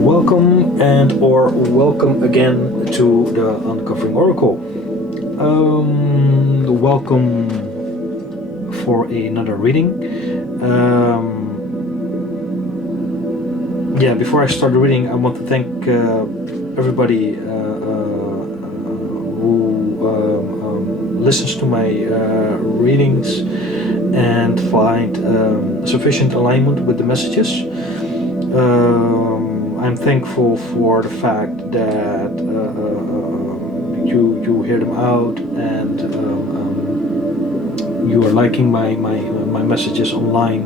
Welcome again to the Uncovering Oracle. Welcome for another reading. Before I start the reading, I want to thank everybody who listens to my readings and find sufficient alignment with the messages. I'm thankful for the fact that you hear them out and you are liking my messages online,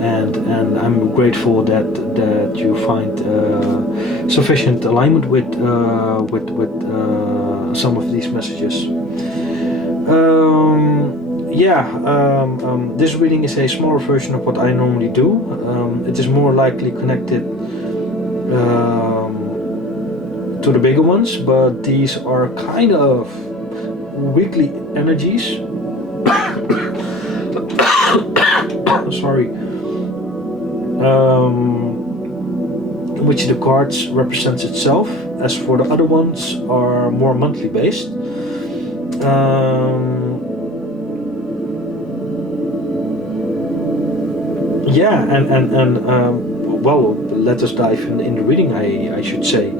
and I'm grateful that you find sufficient alignment with some of these messages. This reading is a smaller version of what I normally do. It is more likely connected to the bigger ones, but these are kind of weekly energies. Sorry. Which the cards represents itself. As for the other ones, are more monthly based. Well, let us dive in the reading, I should say.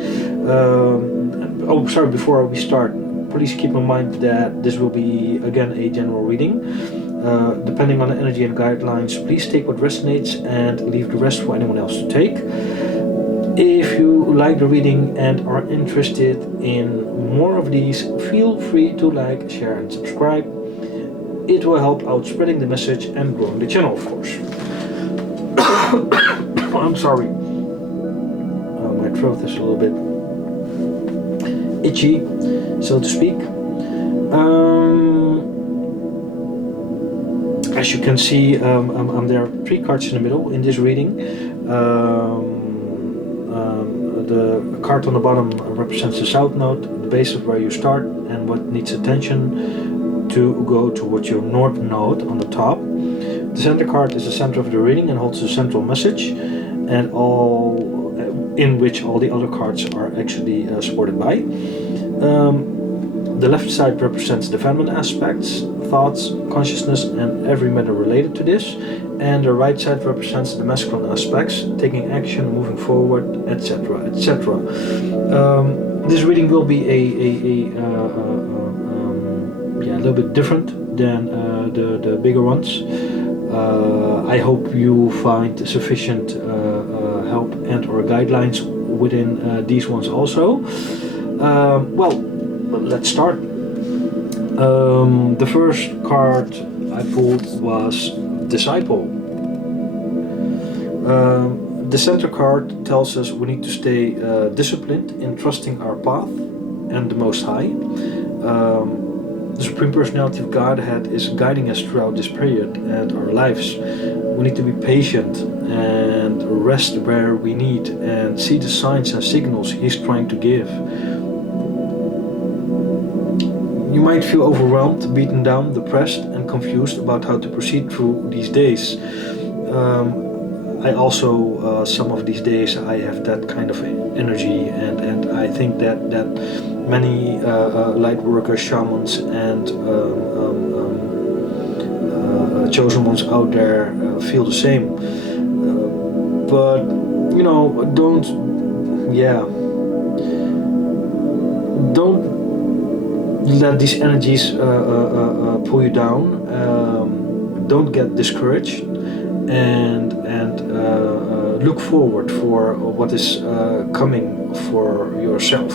Before we start, please keep in mind that this will be, again, a general reading. Depending on the energy and guidelines, please take what resonates and leave the rest for anyone else to take. If you like the reading and are interested in more of these, feel free to like, share and subscribe. It will help out spreading the message and growing the channel, of course. I'm sorry. My throat is a little bit itchy, so to speak. As you can see, there are 3 cards in the middle in this reading. The card on the bottom represents the south node, the base of where you start and what needs attention to go towards your north node on the top. The center card is the center of the reading and holds the central message, and in which all the other cards are actually supported by. The left side represents the feminine aspects, thoughts, consciousness and every matter related to this, and the right side represents the masculine aspects, taking action, moving forward, etc., etc. This reading will be a little bit different than the bigger ones. I hope you find sufficient help and or guidelines within these ones also. Let's start. The first card I pulled was Disciple. The center card tells us we need to stay disciplined in trusting our path and the Most High. The Supreme Personality of Godhead is guiding us throughout this period and our lives. We need to be patient and rest where we need and see the signs and signals He's trying to give. You might feel overwhelmed, beaten down, depressed and confused about how to proceed through these days. I also, some of these days, I have that kind of energy, and I think that many light workers, shamans and chosen ones out there feel the same. But, you know, don't let these energies pull you down. Don't get discouraged, and look forward for what is coming for yourself.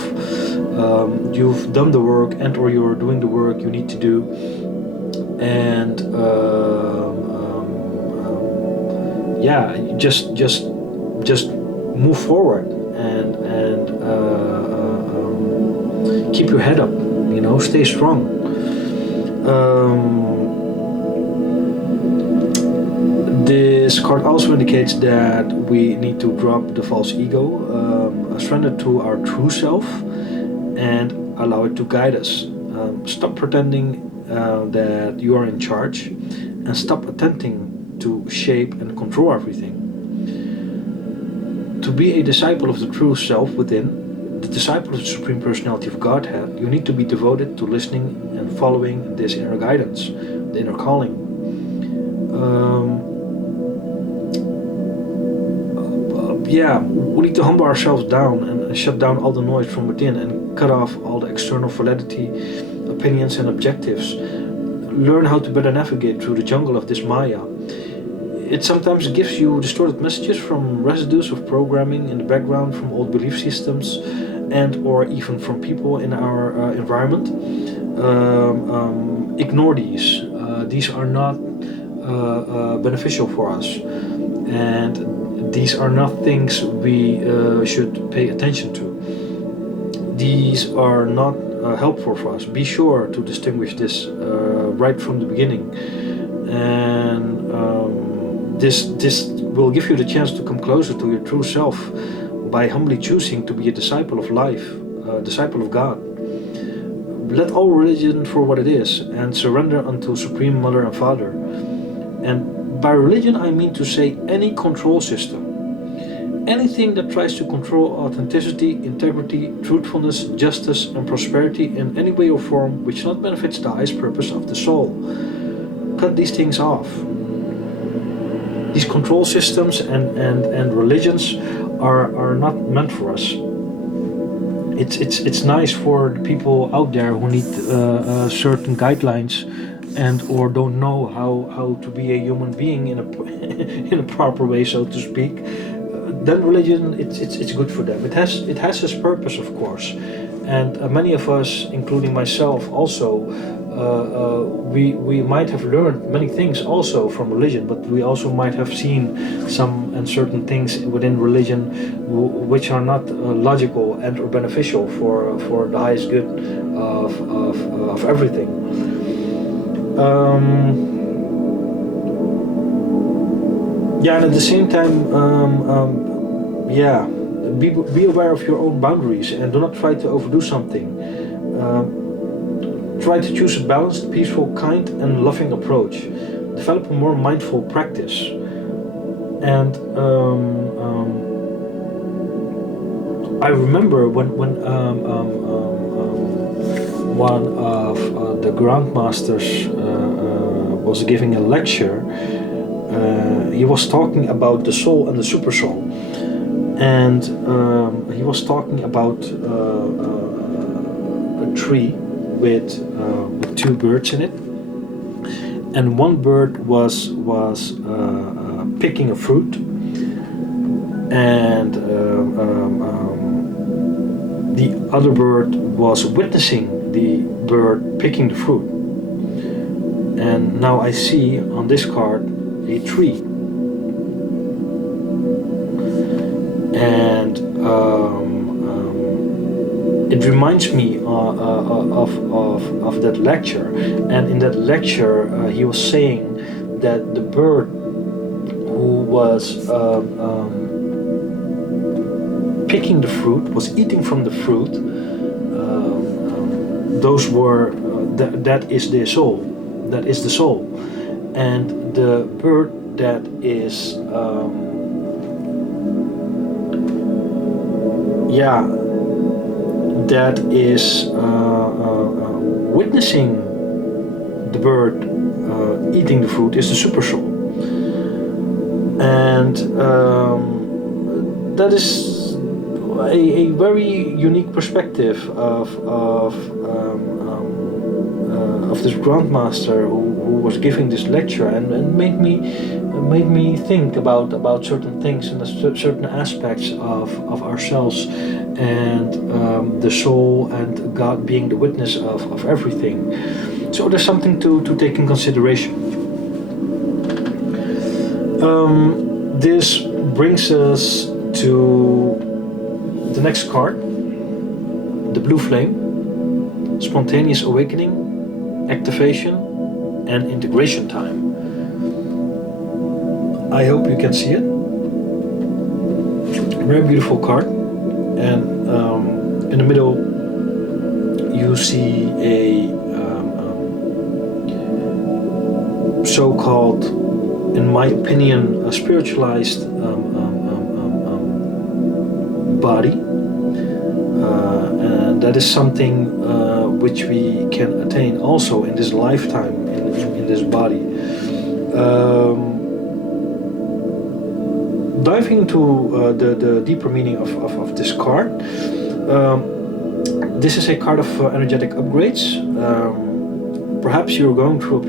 You've done the work, and or you're doing the work you need to do, and just move forward and keep your head up. You know, stay strong. This card also indicates that we need to drop the false ego, surrender to our true self, and allow it to guide us. Stop pretending that you are in charge, and stop attempting to shape and control everything. to be a disciple of the true self within, the disciple of the Supreme Personality of Godhead, you need to be devoted to listening and following this inner guidance, the inner calling. We need to humble ourselves down and shut down all the noise from within and cut off all the external validity, opinions and objectives. Learn how to better navigate through the jungle of this Maya. It sometimes gives you distorted messages from residues of programming in the background, from old belief systems, and or even from people in our environment. Ignore these. These are not beneficial for us, and these are not things we should pay attention to. These are not helpful for us. Be sure to distinguish this right from the beginning, and this will give you the chance to come closer to your true self by humbly choosing to be a disciple of life, a disciple of God. Let all religion for what it is and surrender unto Supreme Mother and Father. And by religion I mean to say any control system. Anything that tries to control authenticity, integrity, truthfulness, justice and prosperity in any way or form which not benefits the highest purpose of the soul. Cut these things off. These control systems and religions are not meant for us. It's nice for the people out there who need certain guidelines and or don't know how to be a human being in a in a proper way, so to speak. Then religion, it's good for them. It has its purpose, of course, and many of us, including myself, also. We might have learned many things also from religion, but we also might have seen some uncertain things within religion which are not logical and or beneficial for the highest good of everything. And at the same time, be aware of your own boundaries and do not try to overdo something. Try to choose a balanced, peaceful, kind and loving approach. Develop a more mindful practice. And I remember when one of the Grandmasters was giving a lecture. He was talking about the soul and the super soul. And he was talking about a tree with two birds in it, and one bird was picking a fruit, and the other bird was witnessing the bird picking the fruit. And now I see on this card a tree, and it reminds me of that lecture. And in that lecture he was saying that the bird who was picking the fruit, was eating from the fruit, those were that is the soul, and the bird that is witnessing the bird eating the fruit is the super soul. And that is a very unique perspective of this Grandmaster who was giving this lecture, and made me think about certain things and certain aspects of ourselves and the soul and God being the witness of everything. So there's something to take in consideration. This brings us to the next card, the blue flame, spontaneous awakening, activation and integration time. I hope you can see it. Very beautiful card, and in the middle you see a so-called, in my opinion, a spiritualized body, and that is something which we can attain also in this lifetime, in this body. Diving into the deeper meaning of this card, this is a card of energetic upgrades. Perhaps you're going through a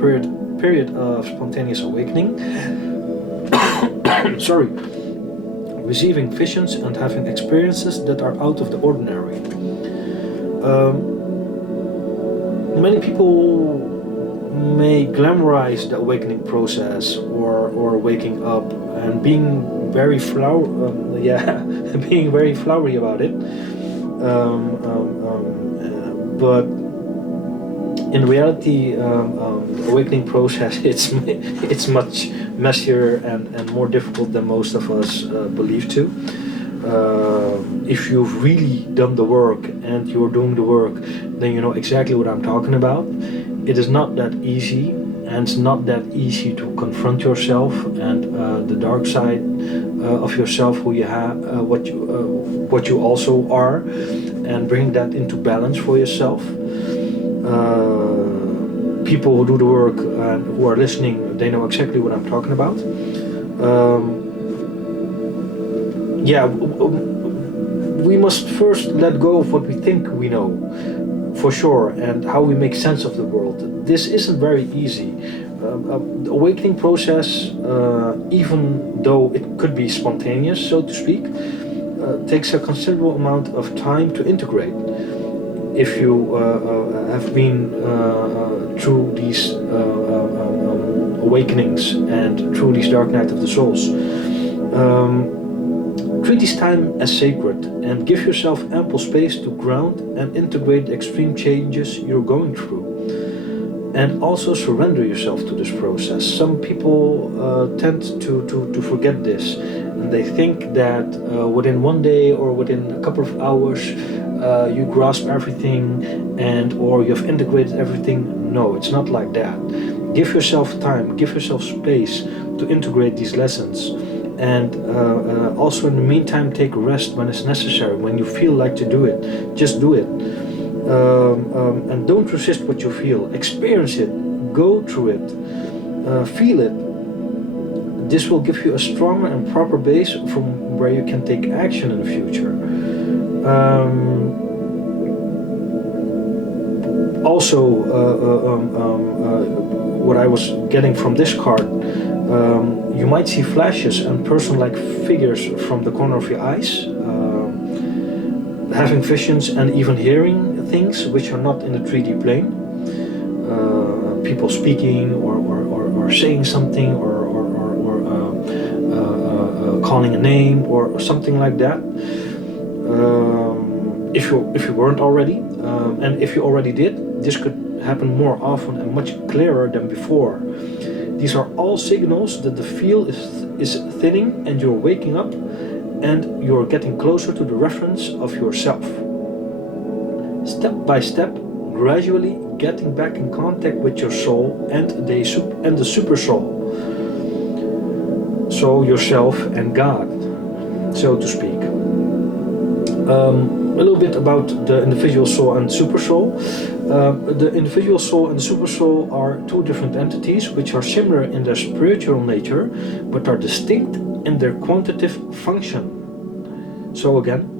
period of spontaneous awakening. Sorry. Receiving visions and having experiences that are out of the ordinary. Many people may glamorize the awakening process or waking up and being very being very flowery about it. But in reality, awakening process it's much messier and more difficult than most of us believe to. If you've really done the work and you're doing the work, then you know exactly what I'm talking about. It is not that easy, and it's not that easy to confront yourself and the dark side of yourself, who you have, what you also are, and bring that into balance for yourself. People who do the work and who are listening, they know exactly what I'm talking about. We must first let go of what we think we know, for sure, and how we make sense of the world. This isn't very easy. The awakening process, even though it could be spontaneous, so to speak, takes a considerable amount of time to integrate. If you have been through these awakenings and through these dark night of the souls, treat this time as sacred and give yourself ample space to ground and integrate the extreme changes you're going through. And also surrender yourself to this process. Some people tend to forget this, and they think that within one day or within a couple of hours you grasp everything and or you've integrated everything. No, it's not like that. Give yourself time, give yourself space to integrate these lessons. And also in the meantime, take rest when it's necessary. When you feel like to do it, just do it. And don't resist what you feel. Experience it, go through it, feel it. This will give you a stronger and proper base from where you can take action in the future. What I was getting from this card, you might see flashes and person-like figures from the corner of your eyes, having visions and even hearing things which are not in the 3D plane. People speaking or saying something or calling a name or something like that. If you weren't already, and if you already did, this could happen more often and much clearer than before. These are all signals that the field is thinning and you're waking up and you're getting closer to the reference of yourself. Step by step, gradually getting back in contact with your soul and the super soul. So yourself and God, so to speak. A little bit about the individual soul and super soul. The individual soul and the super soul are two different entities which are similar in their spiritual nature but are distinct in their quantitative function. So again,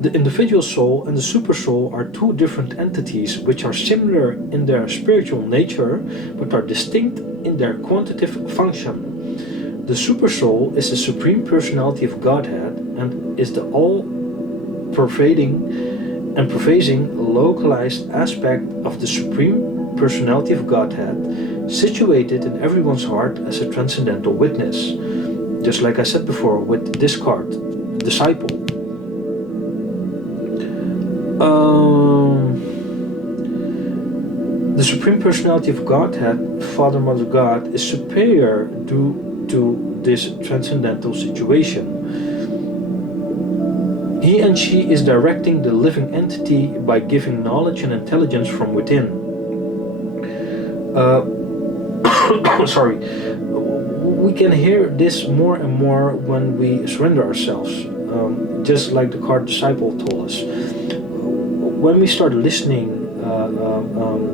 the individual soul and the super soul are two different entities which are similar in their spiritual nature but are distinct in their quantitative function. The super soul is the supreme personality of Godhead and is the all-pervading and pervading localized aspect of the supreme personality of Godhead, situated in everyone's heart as a transcendental witness. Just like I said before with this card, disciple. The Supreme Personality of Godhead, Father, Mother, God, is superior to this transcendental situation. He and she is directing the living entity by giving knowledge and intelligence from within. Sorry. We can hear this more and more when we surrender ourselves. just like the card disciple told us, when we start listening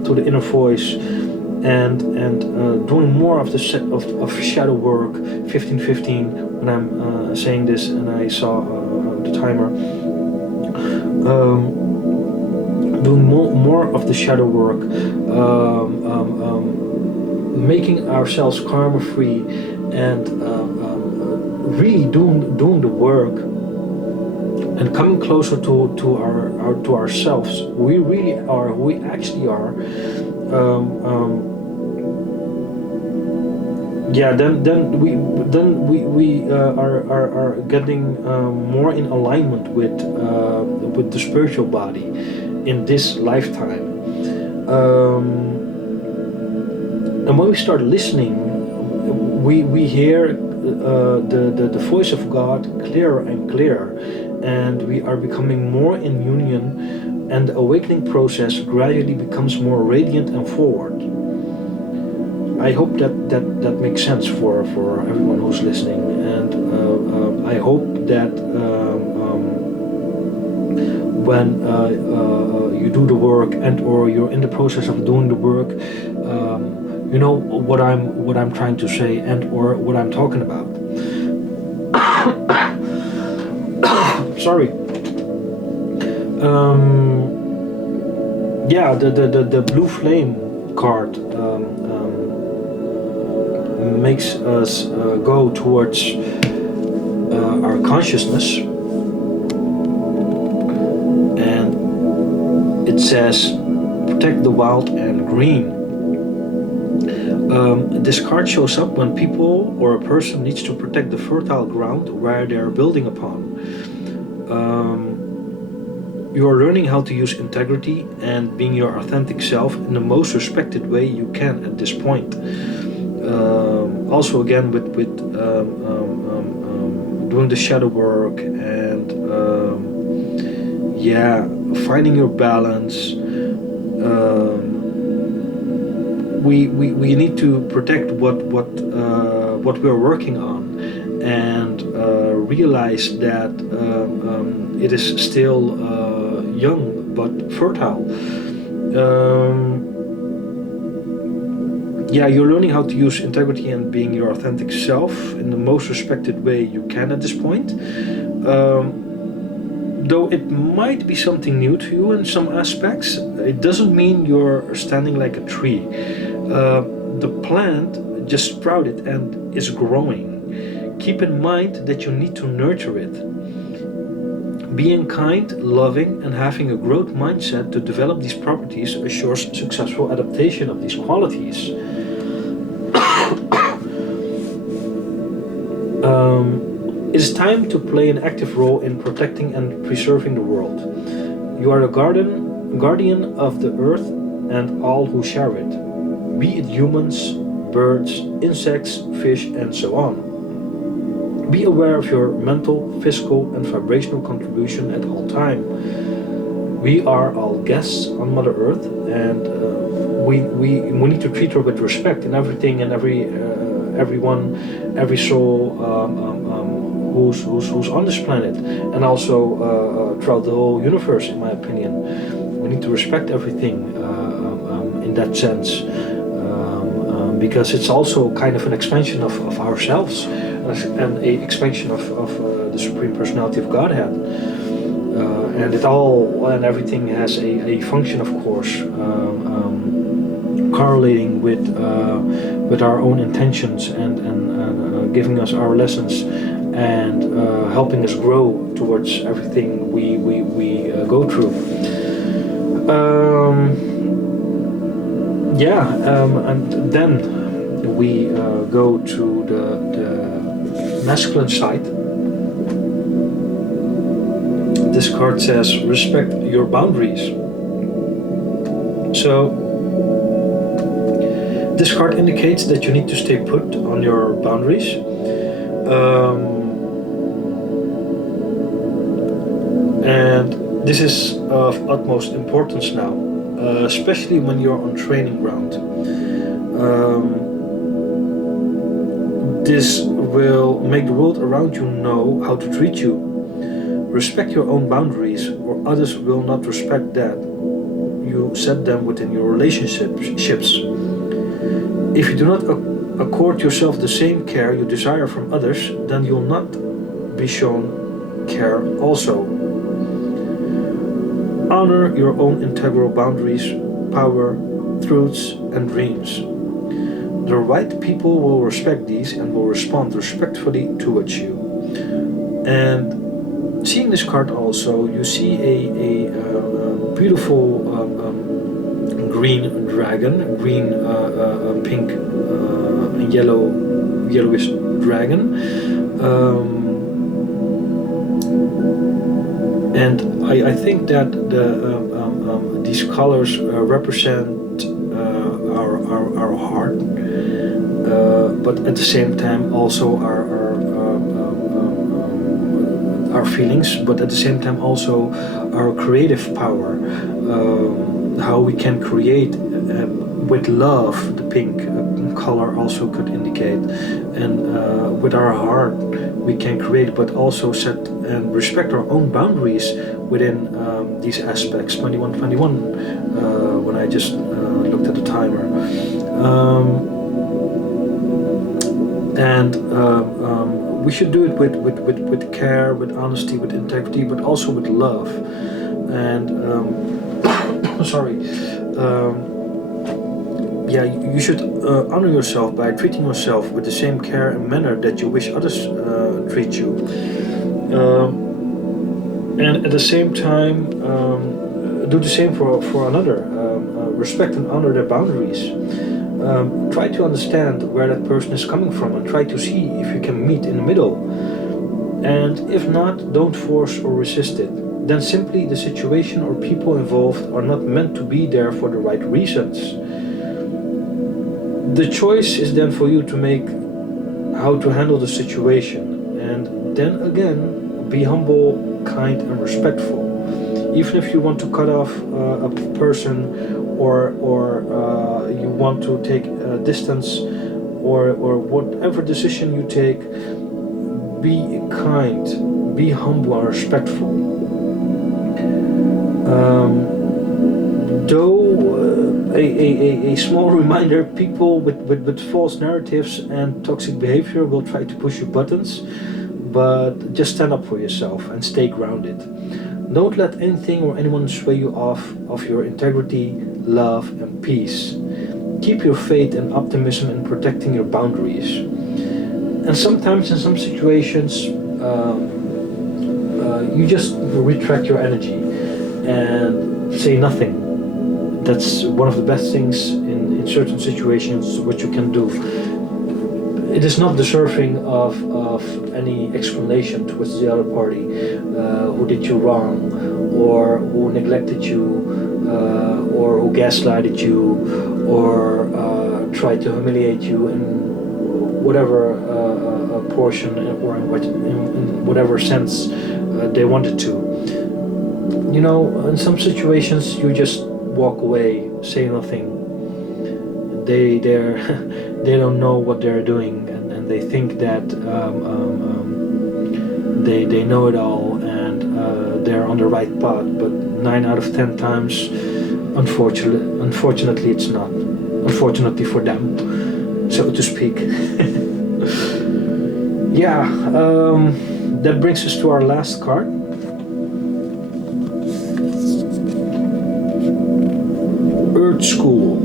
to the inner voice and doing more of the of shadow work, 15:15. When I'm saying this, and I saw the timer. Doing more of the shadow work, making ourselves karma free, and really doing the work and coming closer to ourselves. We really are who we actually are. Then we are getting more in alignment with the spiritual body in this lifetime. And when we start listening, we hear the voice of God clearer and clearer, and we are becoming more in union, and the awakening process gradually becomes more radiant and forward. I hope that makes sense for everyone who's listening, and I hope that when you do the work and or you're in the process of doing the work, you know what I'm trying to say and or what I'm talking about. Sorry. The blue flame card makes us go towards our consciousness, and it says protect the wild and green. This card shows up when people or a person needs to protect the fertile ground where they are building upon. You are learning how to use integrity and being your authentic self in the most respected way you can at this point. Also again with doing the shadow work and finding your balance. We need to protect what we are working on, and realize that it is still young but fertile. You're learning how to use integrity and being your authentic self in the most respected way you can at this point. Though it might be something new to you in some aspects, it doesn't mean you're standing like a tree. The plant just sprouted and is growing. Keep in mind that you need to nurture it. Being kind, loving, and having a growth mindset to develop these properties assures successful adaptation of these qualities. It is time to play an active role in protecting and preserving the world. You are the guardian of the earth and all who share it, be it humans, birds, insects, fish, and so on. Be aware of your mental, physical, and vibrational contribution at all time. We are all guests on Mother Earth, and we need to treat her with respect in everything and everyone, every soul who's on this planet, and also throughout the whole universe. In my opinion, we need to respect everything in that sense, because it's also kind of an expansion of ourselves. And a expansion of the Supreme Personality of Godhead, and it all and everything has a function, of course, correlating with our own intentions and giving us our lessons and helping us grow towards everything we go through. And then we go to the masculine side. This card says respect your boundaries. So this card indicates that you need to stay put on your boundaries. And this is of utmost importance now, especially when you're on training ground. This will make the world around you know how to treat you. Respect your own boundaries, or others will not respect that. You set them within your relationships. If you do not accord yourself the same care you desire from others, then you'll not be shown care also. Honor your own integral boundaries, power, truths, and dreams. The right people will respect these and will respond respectfully towards you. And seeing this card also, you see a beautiful green dragon, green, pink, and yellowish dragon. And I think that these colors represent our heart, but at the same time also our feelings, but at the same time also our creative power, how we can create with love. The pink color also could indicate, and with our heart we can create, but also set and respect our own boundaries within these aspects. 2121, when I just looked at the timer. We should do it with care, with honesty, with integrity, but also with love. And sorry. You should honor yourself by treating yourself with the same care and manner that you wish others treat you. And at the same time, do the same for another. Respect and honor their boundaries. Try to understand where that person is coming from and try to see if you can meet in the middle. And if not, don't force or resist it. Then simply the situation or people involved are not meant to be there for the right reasons. The choice is then for you to make how to handle the situation. And then again, be humble, kind, and respectful. Even if you want to cut off a person, or you want to take distance, or whatever decision you take, be kind, be humble and respectful. Though a small reminder, people with false narratives and toxic behavior will try to push your buttons, but just stand up for yourself and stay grounded. Don't let anything or anyone sway you off of your integrity, love, and peace. Keep your faith and optimism in protecting your boundaries. And sometimes in some situations, you just retract your energy and say nothing. That's one of the best things in certain situations what you can do. It is not deserving of any explanation towards the other party who did you wrong, or who neglected you, or who gaslighted you, or tried to humiliate you in whatever portion or in whatever sense they wanted to. You know, in some situations you just walk away, say nothing. They don't know what they're doing, and they think that they know it all, and they're on the right path. But 9 out of 10 times, unfortunately, it's not. Unfortunately for them, so to speak. That brings us to our last card. Earth School.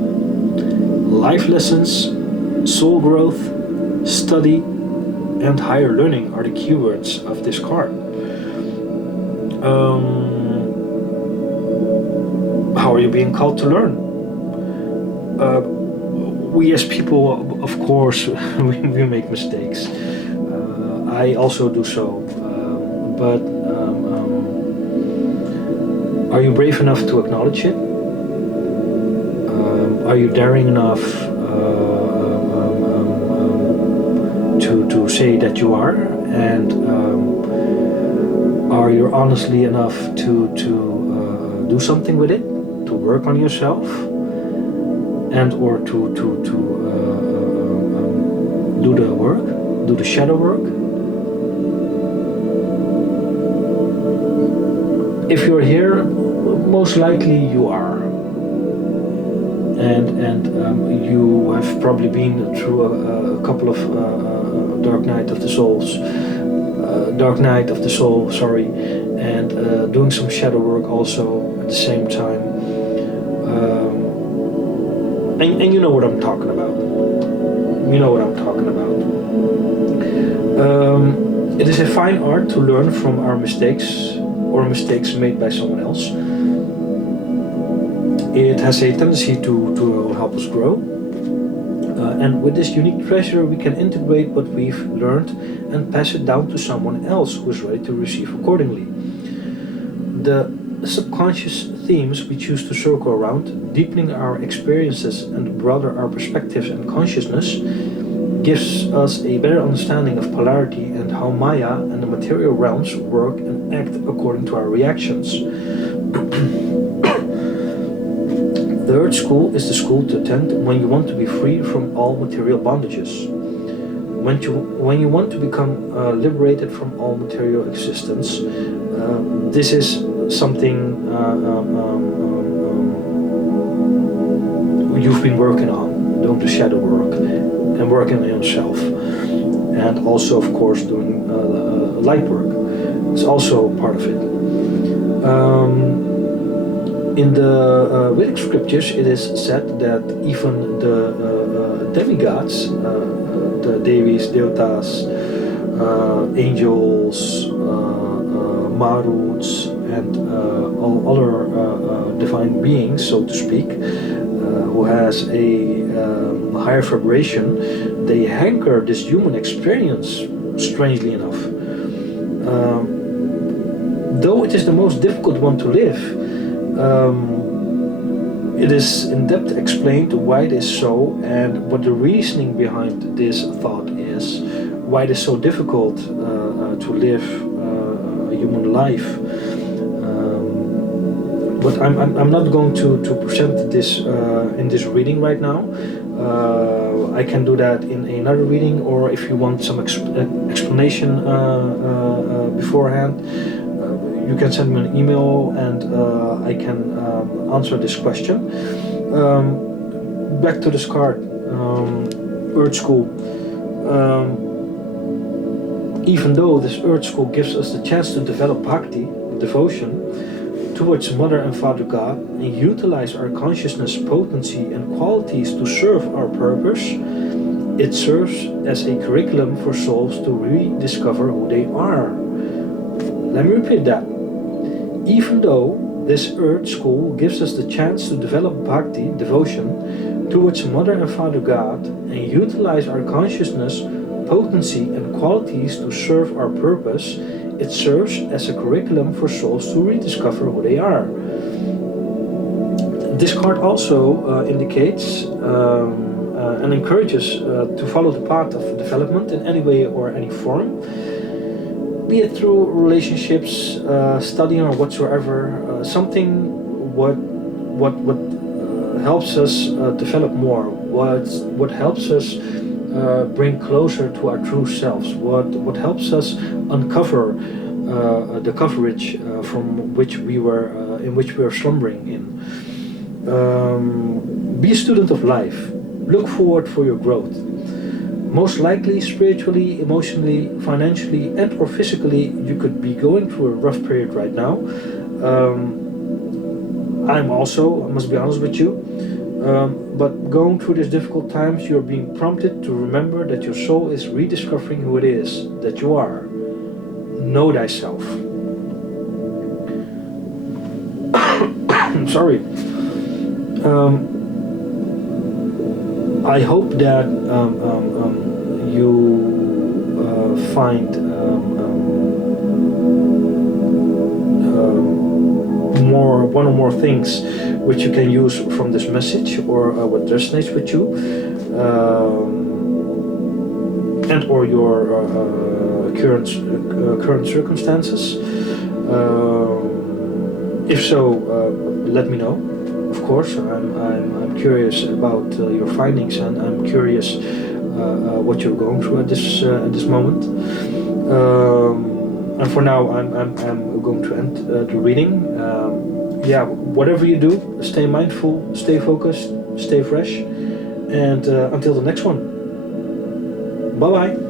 Life lessons, soul growth, study, and higher learning are the keywords of this card. How are you being called to learn? We as people, of course, we make mistakes. I also do so. But are you brave enough to acknowledge it? Are you daring enough to say that you are? And are you honestly enough to do something with it, to work on yourself, and or to do the work, do the shadow work? If you're here, most likely you are. And you have probably been through a couple of dark night of the soul, sorry, and doing some shadow work also at the same time. And you know what I'm talking about. It is a fine art to learn from our mistakes or mistakes made by someone else. It has a tendency to help us grow. And with this unique treasure, we can integrate what we've learned and pass it down to someone else who is ready to receive accordingly. The subconscious themes we choose to circle around, deepening our experiences and broaden our perspectives and consciousness, gives us a better understanding of polarity and how Maya and the material realms work and act according to our reactions. The third school is the school to attend when you want to be free from all material bondages. When you want to become liberated from all material existence, this is something you've been working on, doing the shadow work and working on yourself, and also of course doing light work. It's also part of it. In the Vedic scriptures, it is said that even the demigods, the Devis, Devatas, angels, Maruts, and all other divine beings, so to speak, who has a higher vibration, they hanker this human experience, strangely enough. Though it is the most difficult one to live, it is in depth explained why it is so and what the reasoning behind this thought is, why it is so difficult to live a human life. But I'm not going to present this in this reading right now. I can do that in another reading, or if you want some explanation beforehand, you can send me an email and I can answer this question. Back to this card, Earth School. Even though this Earth School gives us the chance to develop bhakti, devotion, towards Mother and Father God and utilize our consciousness, potency and qualities to serve our purpose, it serves as a curriculum for souls to rediscover who they are. Let me repeat that. Even though this Earth School gives us the chance to develop bhakti, devotion, towards Mother and Father God and utilize our consciousness, potency and qualities to serve our purpose, it serves as a curriculum for souls to rediscover who they are. This card also indicates and encourages to follow the path of development in any way or any form, be it through relationships, studying or whatsoever, something what helps us develop more, what helps us bring closer to our true selves, what helps us uncover the coverage from which we were in which we were slumbering in. Be a student of life. Look forward for your growth. Most likely, spiritually, emotionally, financially, and or physically, you could be going through a rough period right now. I'm also, I must be honest with you, but going through these difficult times, you're being prompted to remember that your soul is rediscovering who it is, that you are. Know thyself. I'm sorry. I hope that you find one or more things which you can use from this message, or what resonates with you, and or your current circumstances. If so, let me know. Of course, I'm curious about your findings, and I'm curious what you're going through at this moment. And for now, I'm going to end the reading. Yeah, whatever you do, stay mindful, stay focused, stay fresh, and until the next one. Bye bye.